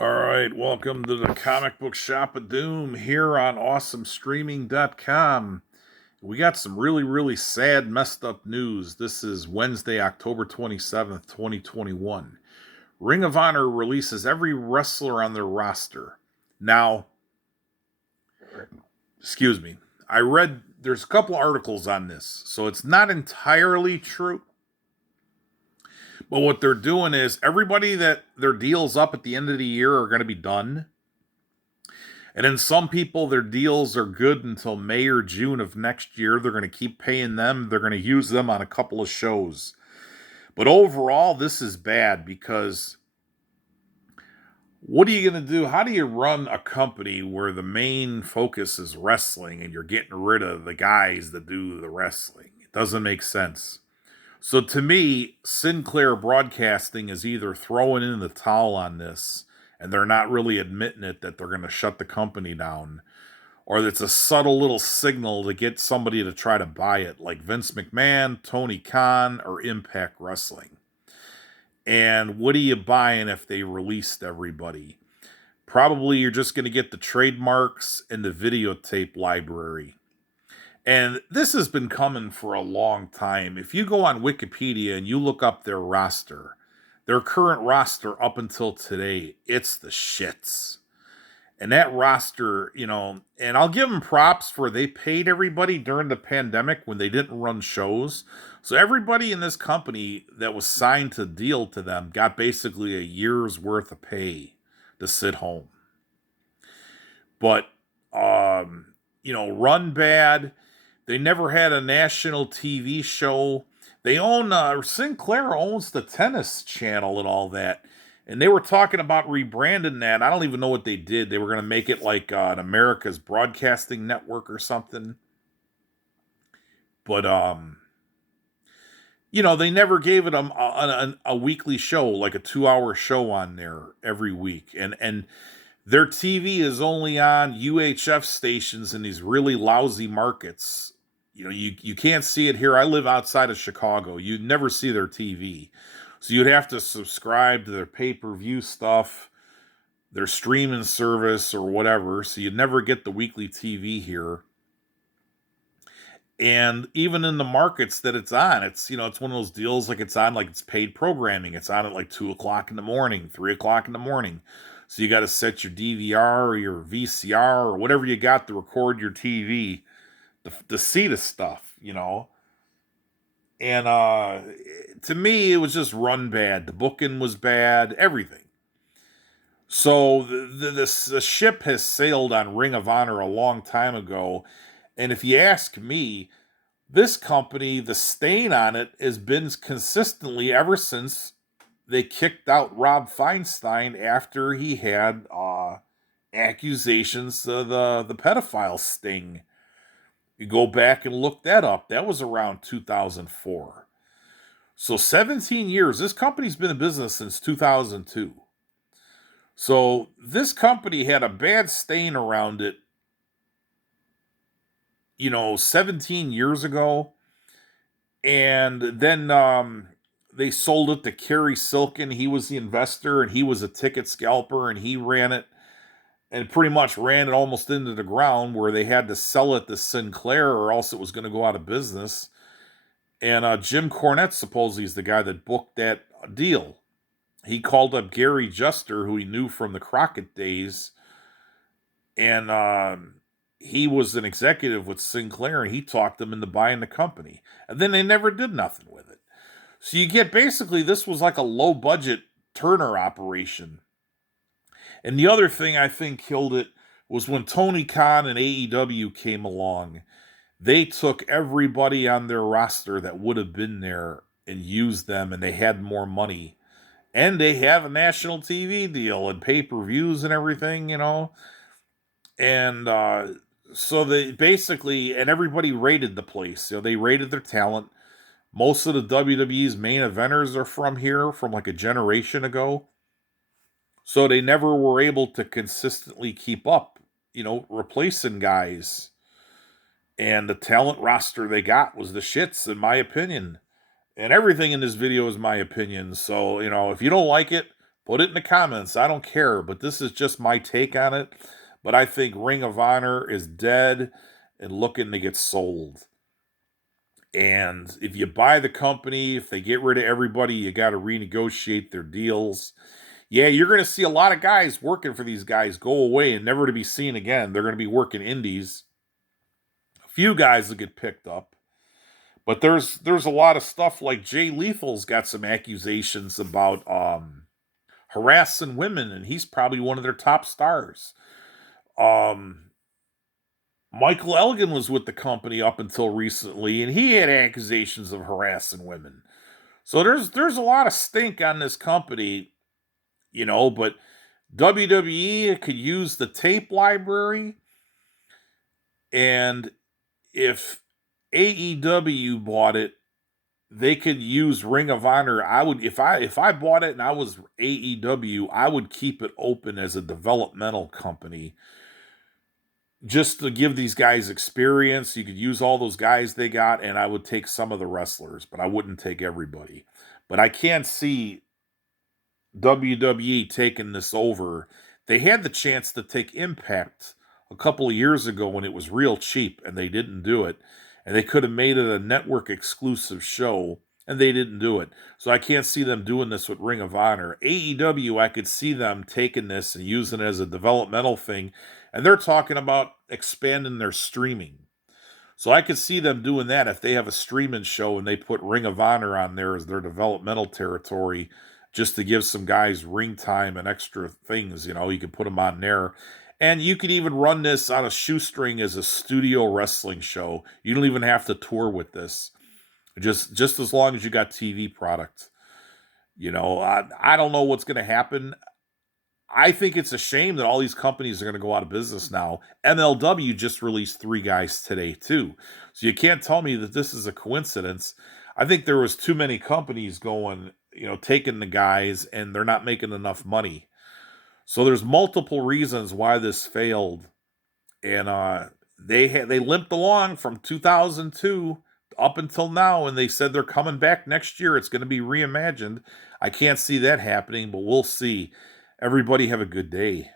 All right, welcome to the Comic Book Shop of Doom here on awesomestreaming.com. We got some really sad, messed up news. This is Wednesday, October 27th, 2021. Ring of Honor releases every wrestler on their roster. Now, excuse me, I read there's a couple articles on this, so it's not entirely true. But what they're doing is everybody that their deals up at the end of the year are going to be done. And then some people, their deals are good until May or June of next year. They're going to keep paying them. They're going to use them on a couple of shows. But overall, this is bad because what are you going to do? How do you run a company where the main focus is wrestling and you're getting rid of the guys that do the wrestling? It doesn't make sense. So to me, Sinclair Broadcasting is either throwing in the towel on this and they're not really admitting it that they're going to shut the company down, or it's a subtle little signal to get somebody to try to buy it, like Vince McMahon, Tony Khan, or Impact Wrestling. And what are you buying if they released everybody? Probably you're just going to get the trademarks and the videotape library. And this has been coming for a long time. If you go on Wikipedia and you look up their roster, their current roster up until today, it's the shits. And that roster, and I'll give them props for they paid everybody during the pandemic when they didn't run shows. So everybody in this company that was signed to deal to them got basically a year's worth of pay to sit home. But, run bad. They never had a national TV show. They own, Sinclair owns the tennis channel and all that. And they were talking about rebranding that. I don't even know what they did. They were going to make it like an America's Broadcasting Network or something. But, they never gave it a weekly show, like a 2-hour show on there every week. And their TV is only on UHF stations in these really lousy markets. You can't see it here. I live outside of Chicago. You'd never see their TV. So you'd have to subscribe to their pay-per-view stuff, their streaming service, or whatever. So you'd never get the weekly TV here. And even in the markets that it's on, it's one of those deals like it's on, like it's paid programming. It's on at like 2 o'clock in the morning, 3 o'clock in the morning. So you got to set your DVR or your VCR or whatever you got to record your TV to see the stuff, And to me, it was just run bad. The booking was bad, everything. So the ship has sailed on Ring of Honor a long time ago. And if you ask me, this company, the stain on it has been consistently ever since they kicked out Rob Feinstein after he had accusations of the pedophile sting. You go back and look that up. That was around 2004. So 17 years. This company's been in business since 2002. So this company had a bad stain around it, 17 years ago. And then they sold it to Kerry Silkin. He was the investor and he was a ticket scalper and he ran it and pretty much ran it almost into the ground where they had to sell it to Sinclair or else it was going to go out of business. And Jim Cornette supposedly is the guy that booked that deal. He called up Gary Juster, who he knew from the Crockett days, and he was an executive with Sinclair, and he talked them into buying the company. And then they never did nothing with it. So you get basically this was like a low-budget Turner operation. And the other thing I think killed it was when Tony Khan and AEW came along. They took everybody on their roster that would have been there and used them, and they had more money. And they have a national TV deal and pay-per-views and everything, And so they basically, and everybody rated the place. They rated their talent. Most of the WWE's main eventers are from here, from like a generation ago. So they never were able to consistently keep up, replacing guys. And the talent roster they got was the shits, in my opinion. And everything in this video is my opinion. So, if you don't like it, Put it in the comments. I don't care, but this is just my take on it. But I think Ring of Honor is dead and looking to get sold. And if you buy the company, if they get rid of everybody, you got to renegotiate their deals. Yeah, you're going to see a lot of guys working for these guys go away and never to be seen again. They're going to be working indies. A few guys will get picked up. But there's a lot of stuff like Jay Lethal's got some accusations about harassing women, and he's probably one of their top stars. Um, Michael Elgin was with the company up until recently, and he had accusations of harassing women. So there's a lot of stink on this company, but WWE could use the tape library, and if AEW bought it, they could use Ring of Honor. I would if I bought it and I was AEW, I would keep it open as a developmental company just to give these guys experience. You could use all those guys they got, and I would take some of the wrestlers, but I wouldn't take everybody. But I can't see WWE taking this over. They had the chance to take Impact a couple of years ago when it was real cheap, and they didn't do it. And they could have made it a network exclusive show, and they didn't do it. So I can't see them doing this with Ring of Honor. AEW, I could see them taking this and using it as a developmental thing, and they're talking about expanding their streaming. So I could see them doing that if they have a streaming show and they put Ring of Honor on there as their developmental territory, just to give some guys ring time and extra things. You can put them on there. And you could even run this on a shoestring as a studio wrestling show. You don't even have to tour with this. Just as long as you got TV product. I don't know what's going to happen. I think it's a shame that all these companies are going to go out of business now. MLW just released 3 guys today too. So you can't tell me that this is a coincidence. I think there was too many companies going, taking the guys, and they're not making enough money. So there's multiple reasons why this failed. And they limped along from 2002 up until now, and they said they're coming back next year. It's going to be reimagined. I can't see that happening, but we'll see. Everybody have a good day.